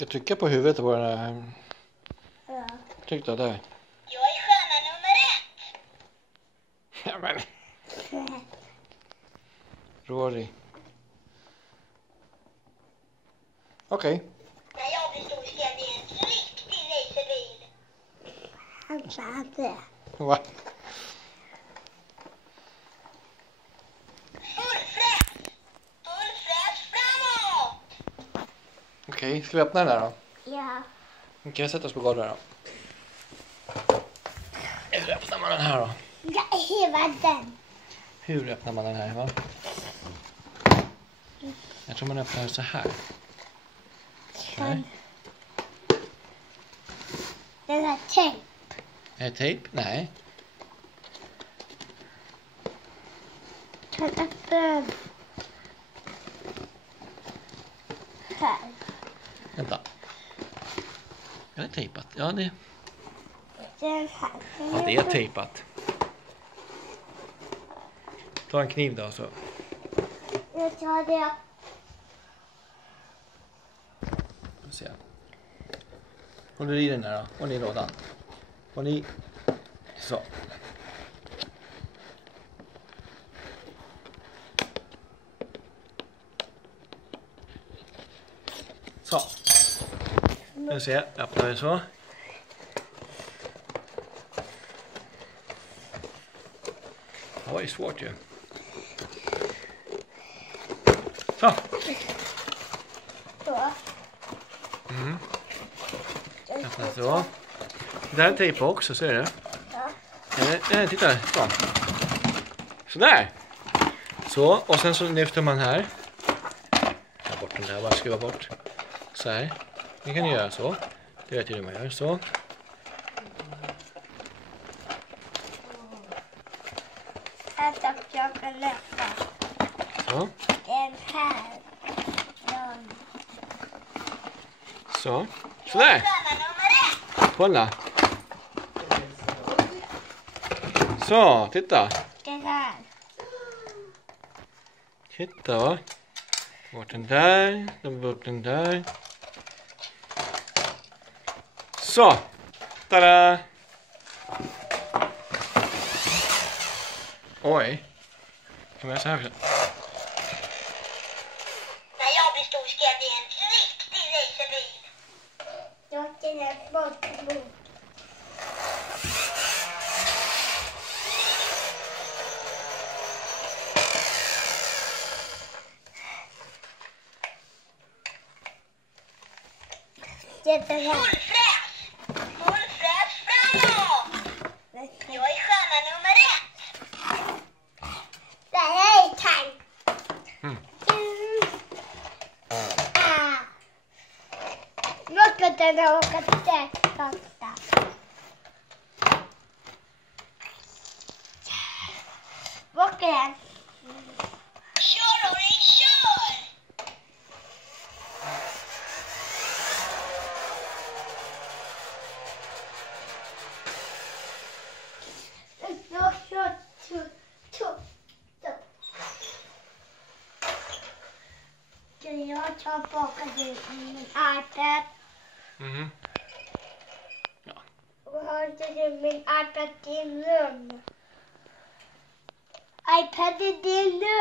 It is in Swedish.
Ska trycka på huvudet på den här. Ja. Tryck då där. Jag är stjärna nummer 1. Ja, men. Rory. Okej. När jag blir stor ska jag bli en riktig racerbil. Han sa det. Va? Full fräs framåt. Okej, ska vi öppna den där då? Ja. Okej, vi sätter oss på golvet då. Hur öppnar man den här då? Jag hela den. Hur öppnar man den här, va? Jag tror man öppnar så här. Nej. Den har tejp. Är det tejp? Nej. Kan öppna här. Vänta. Är det tejpat? Ja, det Den här. är tejpat. Ta en kniv då så. Jag tar det. Se. Håller i den där då. Håll i lådan. Håll i. Så. Så. Nu ser jag. Öppnar vi så. Det var ju svårt ju. Så. Så. Mm. Öppna så. Det här är tejp också, ser du? Ja. Nej, titta. Så. Sådär. Så, och sen så lyfter man här. Ta bort den där, bara skruva bort. Så här. Ni kan göra så. Det vet ju hur man gör. Så. Här ska jag kan öppna. Så. Den här. Ja. Så. Sådär. Stjärna nummer 1. Kolla. Så, titta. Den här. Titta va. Bort den där. Bort den där. Så. Tada. Oj. Kan man göra så här också? När jag blir stor ska jag bli en riktig racerbil. Jag kan öppna bort. Det är den här. Full fräs framåt. Jag är stjärna nummer 1. Det här är tank. Mm. Låt den åka täckta. Åker den? Kör Rory, kör! Kan jag ta baka det i min iPad? Mhm. Ja. Och har du min iPad i din rum? iPad i din rum?